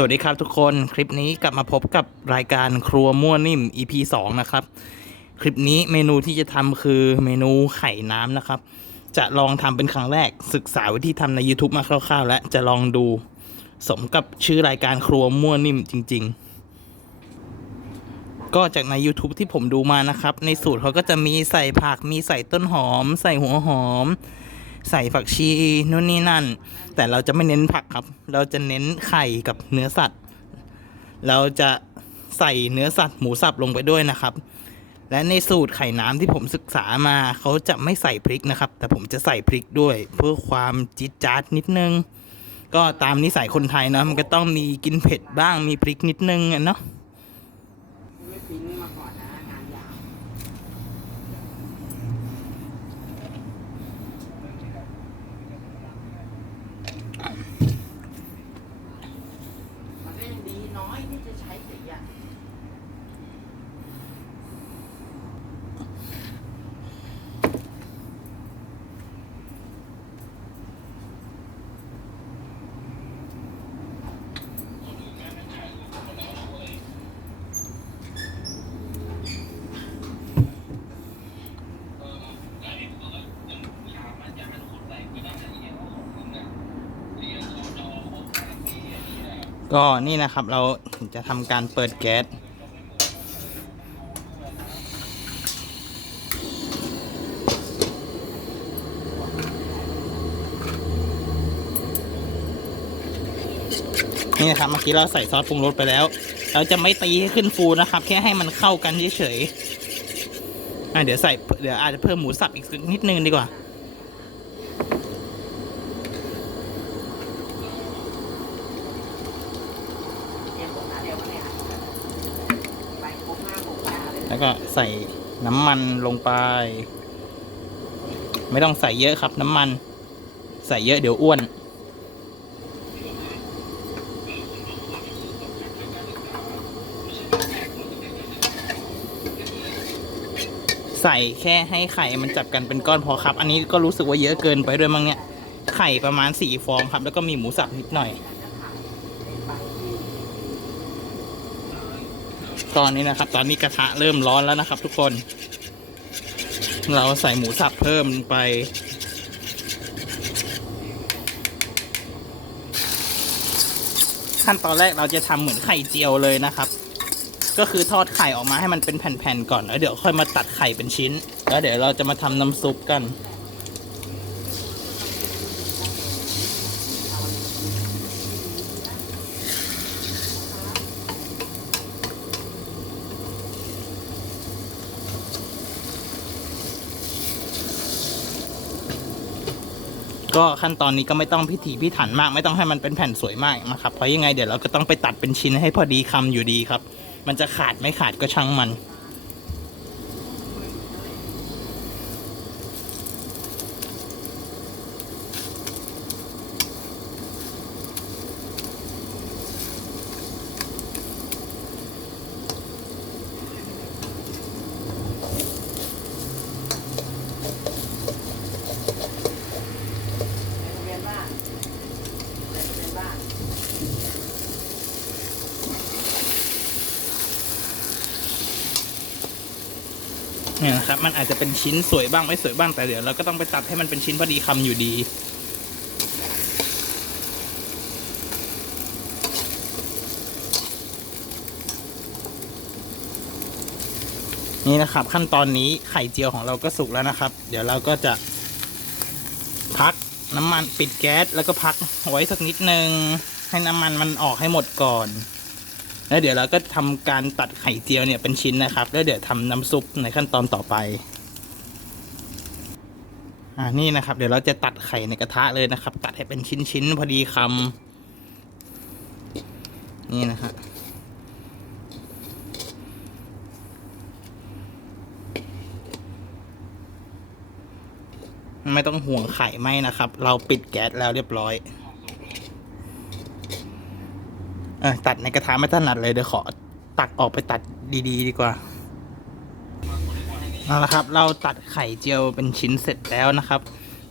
สวัสดีครับทุกคนคลิปนี้กลับมาพบกับรายการครัวมั่วนิ่ม EP 2 นะครับ คลิปนี้เมนูที่จะทำคือเมนูไข่น้ำนะครับ จะลองทำเป็นครั้งแรก ศึกษาวิธีทำใน YouTube มาคร่าวๆ และจะลองดูสมกับชื่อรายการครัวมั่วนิ่มจริง ๆ ก็จากใน YouTube ที่ผมดูมานะครับ ในสูตรเขาก็จะมีใส่ผักมีใส่ต้นหอม ใส่หัวหอม ใส่ผักชีนู่นนี่นั่น แต่เราจะไม่เน้นผักครับ เราจะเน้นไข่กับเนื้อสัตว์ เราจะใส่เนื้อสัตว์หมูสับลงไปด้วยนะครับ และในสูตรไข่น้ำที่ผมศึกษามาเขาจะไม่ใส่พริกนะครับ แต่ผมจะใส่พริกด้วย เพื่อความจี๊ดจ๊าดนิดนึง ก็ตามนิสัยคนไทยเนาะมันก็ต้องมีกินเผ็ดบ้างมีพริกนิดนึงอะเนาะ ไม่ปิ้งมาก่อนนะงานยาวมันก็ยังดีน้อยที่จะใช้สีอะ ก็นี่นะครับเราจะทำการเปิดแก๊สนี่นะครับเมื่อกี้เราใส่ซอสปรุงรสไปแล้ว เราจะไม่ตีให้ขึ้นฟูนะครับ แค่ให้มันเข้ากันเฉยๆอะเดี๋ยวใส่เดี๋ยวอาจจะเพิ่มหมูสับอีกสักนิดนึงดีกว่า เตรียมผมนะเดียวมาเนี่ยไปครบห้าผมไปอะไร แล้วก็ใส่น้ำมันลงไป ไม่ต้องใส่เยอะครับ น้ำมัน ใส่เยอะเดี๋ยวอ้วน ใส่แค่ให้ไข่มันจับกันเป็นก้อนพอครับ อันนี้ก็รู้สึกว่าเยอะเกินไปด้วยมั้งเนี่ย ไข่ประมาณสี่ฟองครับ แล้วก็มีหมูสับนิดหน่อย ตอนนี้นะครับ ตอนนี้กระทะเริ่มร้อนแล้วนะครับ ทุกคน เราใส่หมูสับเพิ่มไป ขั้นตอนแรกเราจะทำเหมือนไข่เจียวเลยนะครับ ก็คือทอดไข่ออกมาให้มันเป็นแผ่นๆก่อนแล้วเดี๋ยวค่อยมาตัดไข่เป็นชิ้น แล้วเดี๋ยวเราจะมาทำน้ำซุปกัน ก็ขั้นตอนนี้ก็ไม่ต้องพิถีพิถันมาก ไม่ต้องให้มันเป็นแผ่นสวยมากนะครับเพราะยังไงเดี๋ยวเราก็ต้องไปตัดเป็นชิ้นให้พอดีคำอยู่ดีครับ มันจะขาดไม่ขาดก็ช่างมัน เรียนบ้านเรียนบ้าน เนี่ยนะครับมันอาจจะเป็นชิ้นสวยบ้างไม่สวยบ้างแต่เดี๋ยวเราก็ต้องไปตัดให้มันเป็นชิ้นพอดีคำอยู่ดีนี่นะครับขั้นตอนนี้ไข่เจียวของเราก็สุกแล้วนะครับ เดี๋ยวเราก็จะพักน้ำมันปิดแก๊สแล้วก็พักไว้สักนิดนึงให้น้ำมันมันออกให้หมดก่อน แล้วเดี๋ยวเราก็ทำการตัดไข่เจียวเนี่ยเป็นชิ้นนะครับ แล้วเดี๋ยวทำน้ำซุปในขั้นตอนต่อไปอ่านี่นะครับ เดี๋ยวเราจะตัดไข่ในกระทะเลยนะครับ ตัดให้เป็นชิ้นๆพอดีคำนี่นะฮะไม่ต้องห่วงไข่ไหมนะครับ เราปิดแก๊สแล้วเรียบร้อย เออตัดในกระทะไม่ถนัดเลยเดี๋ยวขอตักออกไปตัดดีๆดีกว่าเอาละครับ เราตัดไข่เจียวเป็นชิ้นเสร็จแล้วนะครับ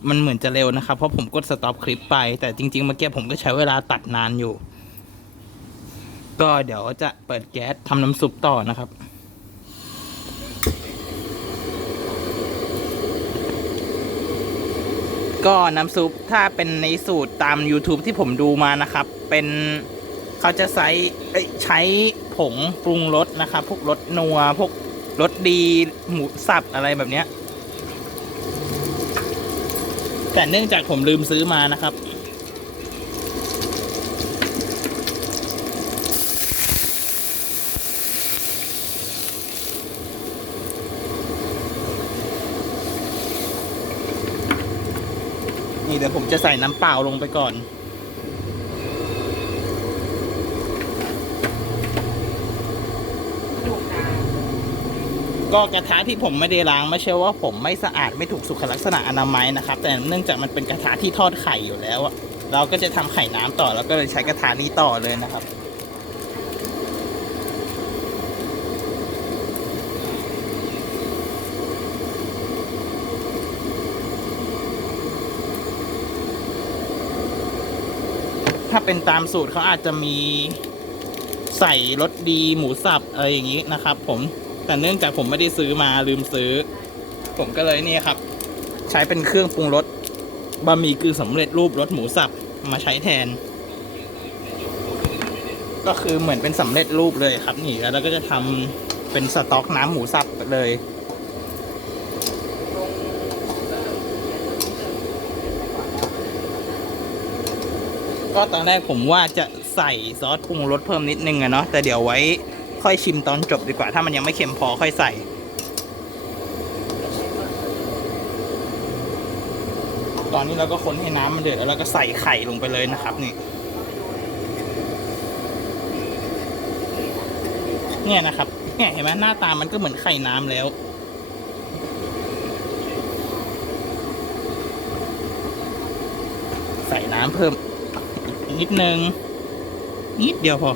มันเหมือนจะเร็วนะครับ เพราะผมกดสต็อปคลิปไป แต่จริงๆเมื่อกี้ผมก็ใช้เวลาตัดนานอยู่ ก็เดี๋ยวจะเปิดแก๊สทำน้ำซุปต่อนะครับก็น้ำซุปถ้าเป็นในสูตรตาม YouTube ที่ผมดูมานะครับ เป็น เขาจะใช้ใช้ผงปรุงรสนะครับ พวกรสนัว พวกรสดีหมูสับอะไรแบบเนี้ย แต่เนื่องจากผมลืมซื้อมานะครับ นี่เดี๋ยวผมจะใส่น้ำเปล่าลงไปก่อน ลูกนา ก็กระทะที่ผมไม่ได้ล้างไม่ใช่ว่าผมไม่สะอาดไม่ถูกสุขลักษณะอนามัยนะครับ แต่เนื่องจากมันเป็นกระทะที่ทอดไข่อยู่แล้วเราก็จะทำไข่น้ำต่อแล้วก็เลยใช้กระทะนี้ต่อเลยนะครับถ้าเป็นตามสูตรเขาอาจจะมีใส่รสดีหมูสับอะไรอย่างนี้นะครับ ผม แต่เนื่องจากผมไม่ได้ซื้อมาลืมซื้อ ผมก็เลยนี่ครับ ใช้เป็นเครื่องปรุงรสบะหมี่กึ่งสำเร็จรูปรสหมูสับมาใช้แทน ก็คือเหมือนเป็นสำเร็จรูปเลยครับ นี่แล้วก็จะทำเป็นสต๊อกน้ำหมูสับเลยก็ตอนแรกผมว่าจะใส่ซอสปรุงรสเพิ่มนิดนึงอะเนาะแต่เดี๋ยวไว้ ค่อยชิมตอนจบดีกว่า ถ้ามันยังไม่เค็มพอค่อยใส่ ตอนนี้เราก็คนให้น้ำมันเดือดแล้วเราก็ใส่ไข่ลงไปเลยนะครับนี่ เนี่ยนะครับเนี่ยเห็นไหมหน้าตามันก็เหมือนไข่น้ำแล้วใส่น้ำเพิ่มนิดนึง นิดเดียวพอ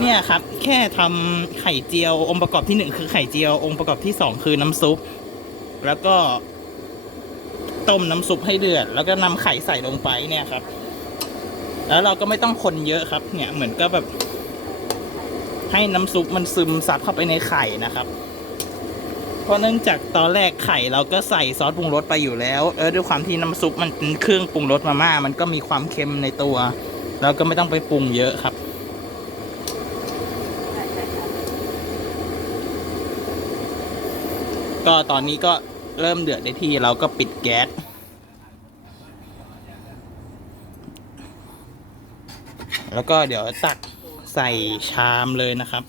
เนี่ยครับ แค่ทำไข่เจียว องค์ประกอบที่หนึ่งคือไข่เจียว องค์ประกอบที่สองคือน้ำซุป แล้วก็ต้มน้ำซุปให้เดือด แล้วก็นำไข่ใส่ลงไปเนี่ยครับ แล้วเราก็ไม่ต้องคนเยอะครับ เนี่ยเหมือนก็แบบ ให้น้ำซุปมันซึมซับเข้าไปในไข่นะครับ เพราะเนื่องจากตอนแรกไข่เราก็ใส่ซอสปรุงรสไปอยู่แล้ว เออด้วยความที่น้ำซุปมันเป็นเครื่องปรุงรสมาม่ามันก็มีความเค็มในตัว เราก็ไม่ต้องไปปรุงเยอะครับ ก็ตอนนี้ก็เริ่มเดือดได้ที่เราก็ปิดแก๊สแล้วก็เดี๋ยวตักใส่ชามเลยนะครับ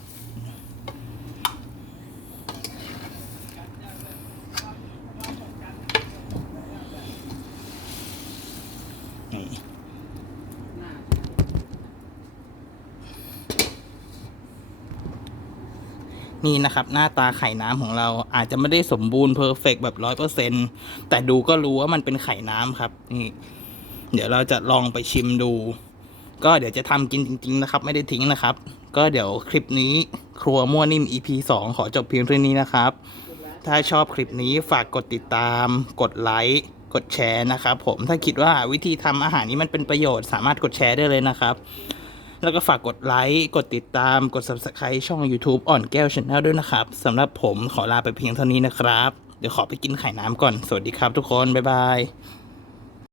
นี่นะครับ หน้าตาไข่น้ำของเราอาจจะไม่ได้สมบูรณ์เพอร์เฟกแบบร้อยเปอร์เซ็นแต่ดูก็รู้ว่ามันเป็นไข่น้ำครับ นี่ เดี๋ยวเราจะลองไปชิมดู ก็เดี๋ยวจะทำกินจริง ๆ นะครับ ไม่ได้ทิ้งนะครับ ก็เดี๋ยวคลิปนี้ครัวมั่วนิ่ม EP 2 ขอจบเพียงเท่านี้นะครับ ถ้าชอบคลิปนี้ฝากกดติดตาม กดไลค์กดแชร์นะครับ ผมถ้าคิดว่าวิธีทำอาหารนี้มันเป็นประโยชน์สามารถกดแชร์ได้เลยนะครับ แล้วก็ฝากกดไลค์กดติดตามกด subscribe ช่อง YouTube อ่อนแก้วช n แนลด้วยนะครับสำหรับผมขอลาไปเพียงเท่านี้นะครับ เดี๋ยวขอไปกินไข่น้ำก่อน สวัสดีครับทุกคน บ๊ายบาย